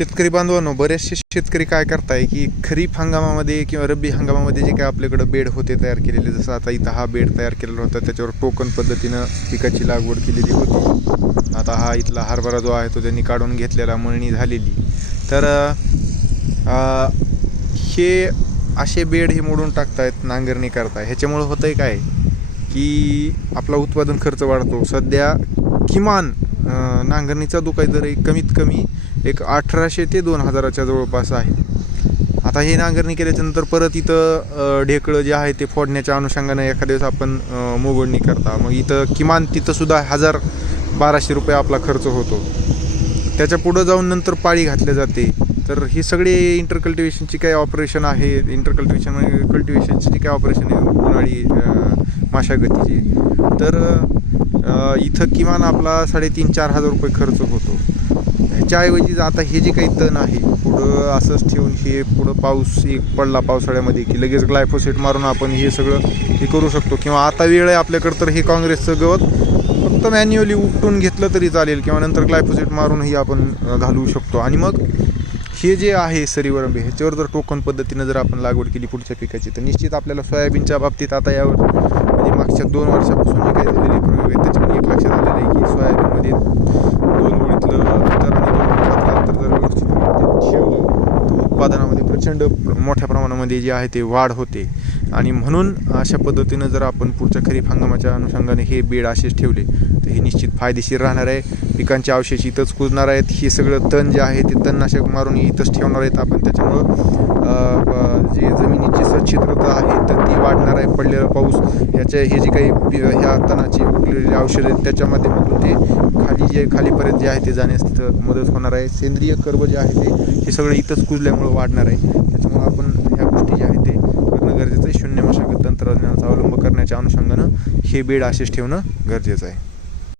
शेतकरी बांधवांनो बरेचसे शेतकरी काय करताय की खरीप हंगामामध्ये किंवा रब्बी हंगामामध्ये जे काय आपल्याकडं बेड होते तयार केलेले जसं आता इथं हा बेड तयार केलेला होता त्याच्यावर टोकन पद्धतीनं पिकाची लागवड केलेली होती. आता हा इथला हरभरा जो आहे तो त्यांनी काढून घेतलेला मळणी झालेली. तर हे असे बेड हे मोडून टाकतायत नांगरणी करताय. ह्याच्यामुळं होतं आहे काय की आपला उत्पादन खर्च वाढतो. सध्या किमान नांगरणीचा जो दर कमीत कमी एक अठराशे ते दोन हजाराच्या जवळपास आहे. आता हे नांगरणी केल्याच्यानंतर परत इथं ढेकळं जे आहे ते फोडण्याच्या अनुषंगानं एखाद्या दिवस आपण मोगडणी करता. मग इथं किमान तिथंसुद्धा हजार बाराशे रुपये आपला खर्च होतो. त्याच्या पुढं जाऊन नंतर पाळी घातल्या जाते. तर ही सगळी इंटरकल्टिवेशनची काय काही ऑपरेशन आहे? इंटरकल्टिवेशन म्हणजे कल्टिवेशनची जी काही ऑपरेशन आहे? उन्हाळी मशागतीची माशागतीची. तर इथं किमान आपला साडेतीन चार हजार रुपये खर्च होतो. ह्याच्याऐवजी आता हे जे काही तण आहे पुढं असंच ठेवून हे पुढं पाऊस एक पडला पावसाळ्यामध्ये की लगेच ग्लायफोसेट मारून आपण हे सगळं हे करू शकतो. किंवा आता वेळ आहे आपल्याकडं तर हे काँग्रेसचं गवत फक्त मॅन्युअली उपटून घेतलं तरी चालेल किंवा नंतर ग्लायफोसेट मारूनही आपण घालवू शकतो. आणि मग हे जे आहे सरीवरंबे ह्याच्यावर जर टोकन पद्धतीनं जर आपण लागवड केली पुढच्या पिकाची तर निश्चित आपल्याला सोयाबीनच्या बाबतीत आता यावर म्हणजे मागच्या दोन वर्षापासून जे काही झालेले प्रयोग आहेत त्याच्यामध्ये एक लक्षात आलेलं आहे की सोयाबीनमध्ये दोन ओळीतलं अंतर आणि दोन ओळीतलं अंतर जर व्यवस्थित ठेवलं तर उत्पादनामध्ये प्रचंड मोठ्या प्रमाणामध्ये जे आहे ते वाढ होते. आणि म्हणून अशा पद्धतीनं जर आपण पुढच्या खरीप हंगामाच्या अनुषंगाने हे बेड असेच ठेवले तर हे निश्चित फायदेशीर राहणार आहे. पिकांचे अवशेष इथंच कुजणार आहेत. हे सगळं तण जे आहे ते तणनाशक मारून इथंच ठेवणार आहेत आपण. त्याच्यामुळं जे जमिनीची सच्छिद्र आहे तर ती वाढणार आहे पडलेला पाऊस ह्याच्या हे जे काही ह्या तणाची उगलेली औषध आहेत त्याच्या ते खाली जे खालीपर्यंत जे आहे ते जाण्यास तिथं मदत होणार आहे. सेंद्रिय कर्ब जे आहे ते हे सगळं इथंच कुजल्यामुळं वाढणार आहे. त्याच्यामुळं आपण ह्या गोष्टी ज्या आहेत ते करणं गरजेचं आहे. शून्य मशागत तंत्रज्ञानाचा अवलंब करण्याच्या अनुषंगानं हे बेड असेच ठेवणं गरजेचं आहे.